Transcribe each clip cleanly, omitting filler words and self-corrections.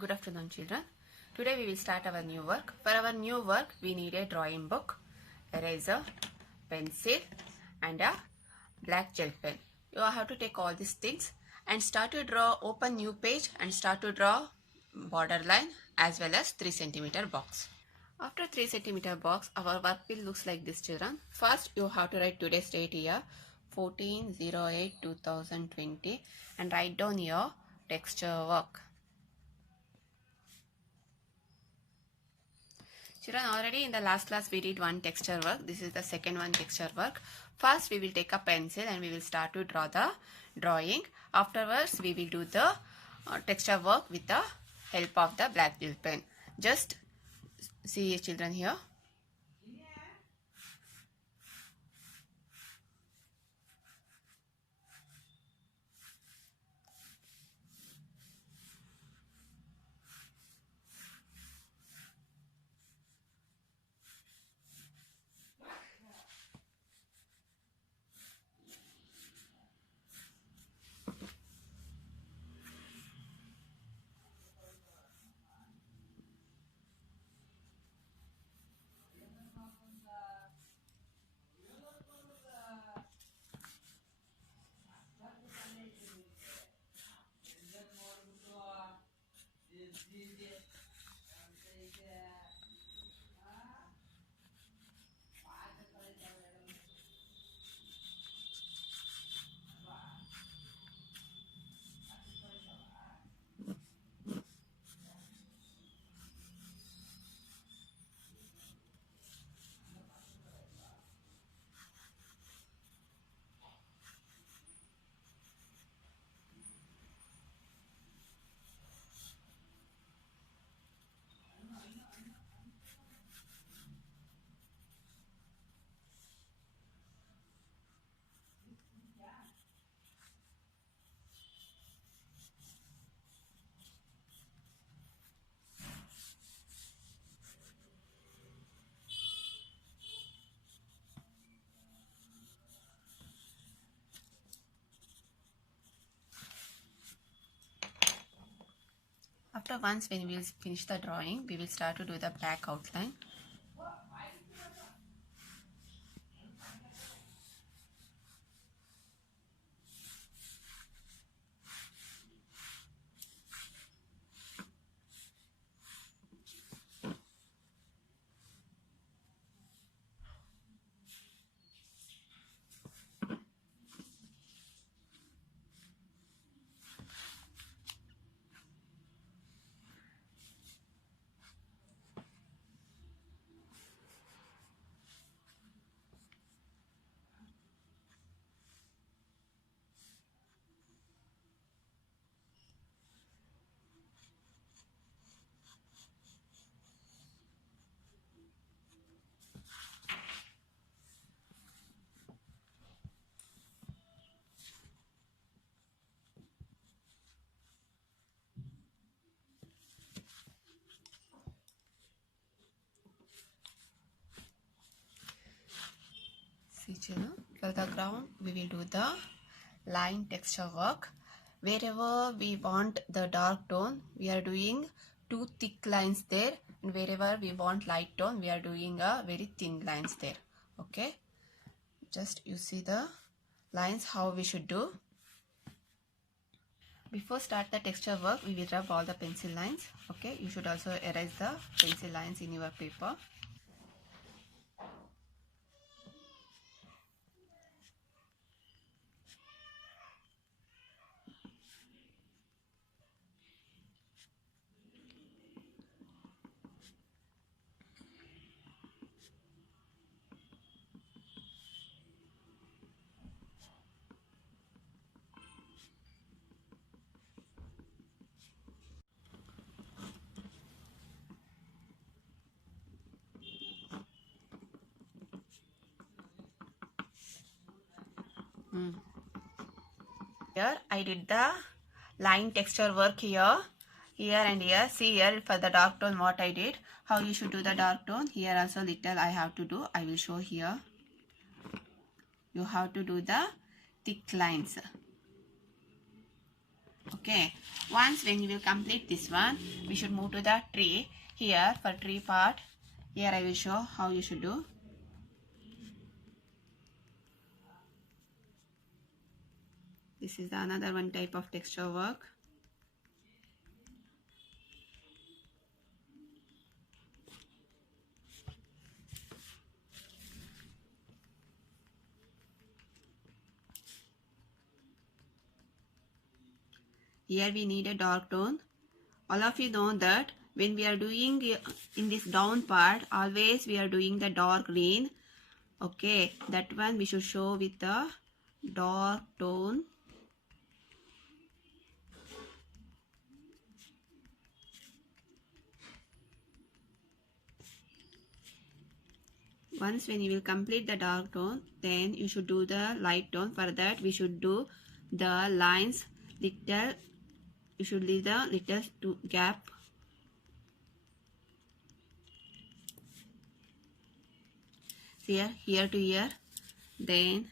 Good afternoon, children. Today we will start our new work. For our new work, we need a drawing book, eraser, pencil, and a black gel pen. You have to take all these things and start to draw. Open new page and start to draw borderline as well as 3 centimeter box. After 3 centimeter box, our work will looks like this, children. First, you have to write today's date here, 14/08/2020, and write down your texture work. Children, already in the last class we did one texture work. This is the second one texture work. First we will take a pencil and we will start to draw the drawing. Afterwards we will do the texture work with the help of the black gel pen. Just see, children, here. After once when we will finish the drawing, we will start to do the black outline. See, children, for the ground we will do the line texture work. Wherever we want the dark tone, we are doing two thick lines there, and wherever we want light tone, we are doing a very thin lines there. Okay, just you see the lines how we should do. Before start the texture work, we will rub all the pencil lines. Okay, you should also erase the pencil lines in your paper. Here I did the line texture work here and here. See here for the dark tone what I did, how you should do the dark tone. Here also little I have to do. I will show here. You have to do the thick lines. Okay, once when you will complete this one, we should move to the tree. Here for tree part, here I will show how you should do. This is another one type of texture work. Here we need a dark tone. All of you know that when we are doing in this down part, always we are doing the dark green. Okay, that one we should show with the dark tone. Once when you will complete the dark tone, then you should do the light tone. For that we should do the lines little. You should leave the little gap. See here to here. Then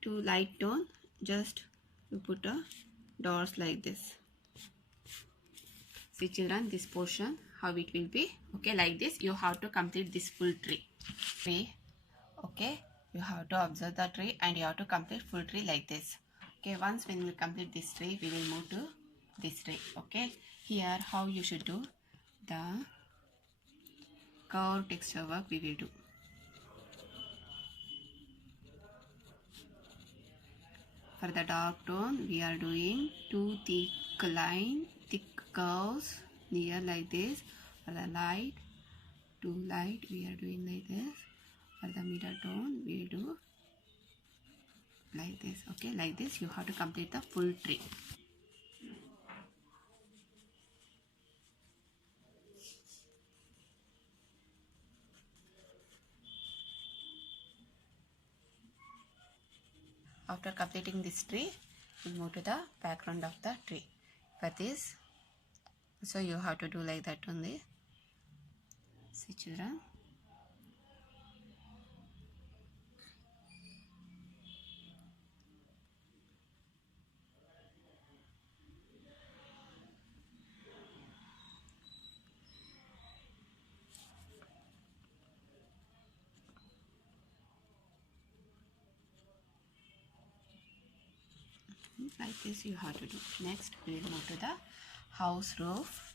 to light tone, just you put a dots like this. See children, this portion how it will be. Okay, like this you have to complete this full tree. Okay, you have to observe the tree and you have to complete full tree like this. Okay, once when we complete this tree, we will move to this tree. Okay, here how you should do the curve texture work we will do. For the dark tone, we are doing two thick curves near like this. For the light, two light, we are doing like this. For the middle tone, we do like this. Okay, like this you have to complete the full tree. After completing this tree, we move to the background of the tree. For this, so you have to do like that only. See children. Like this you have to do. Next we will move to the house roof.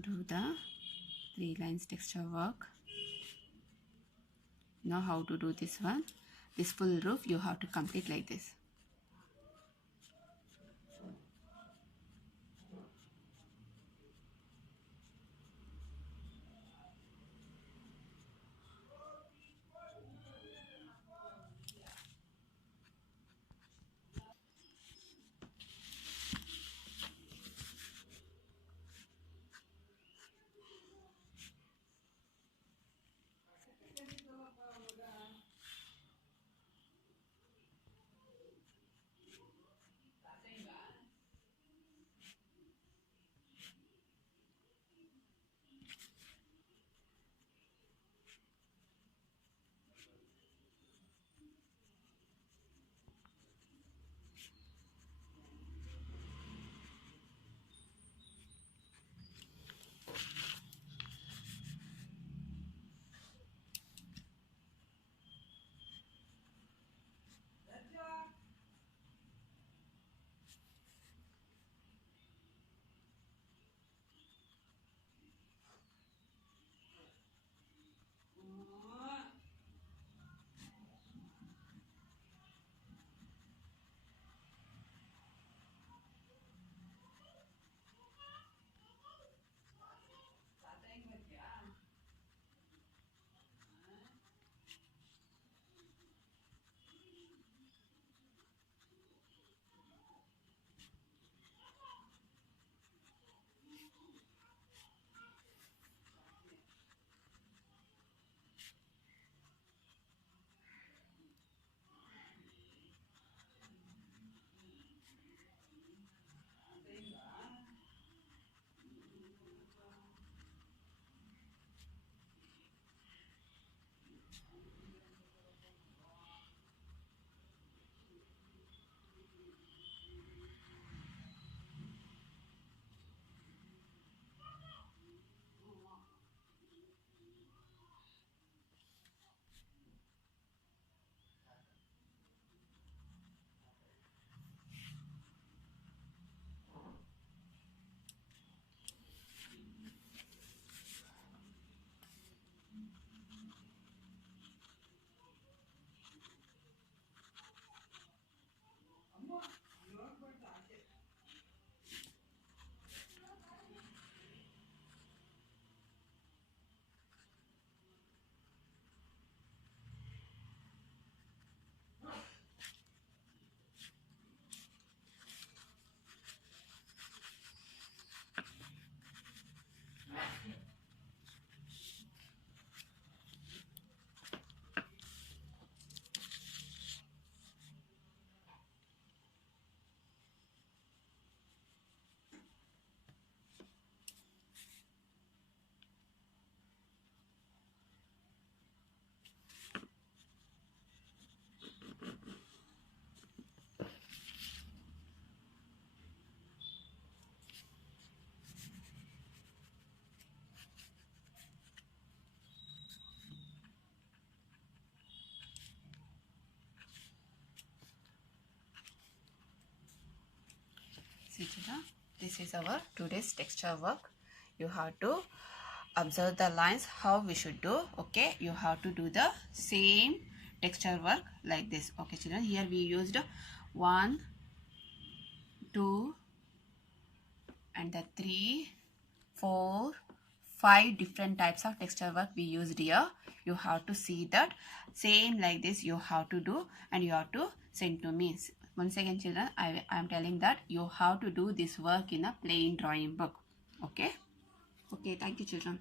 Do the 3 lines texture work. Know how to do this one. This full roof you have to complete like this. See children, this is our today's texture work. You have to observe the lines how we should do. Okay, you have to do the same texture work like this. Okay children, here we used 1, 2 and the 3, 4, 5 different types of texture work we used here. You have to see that same like this you have to do, and you have to send to me. Once again children, I am telling that you have to do this work in a plain drawing book. Okay, thank you children.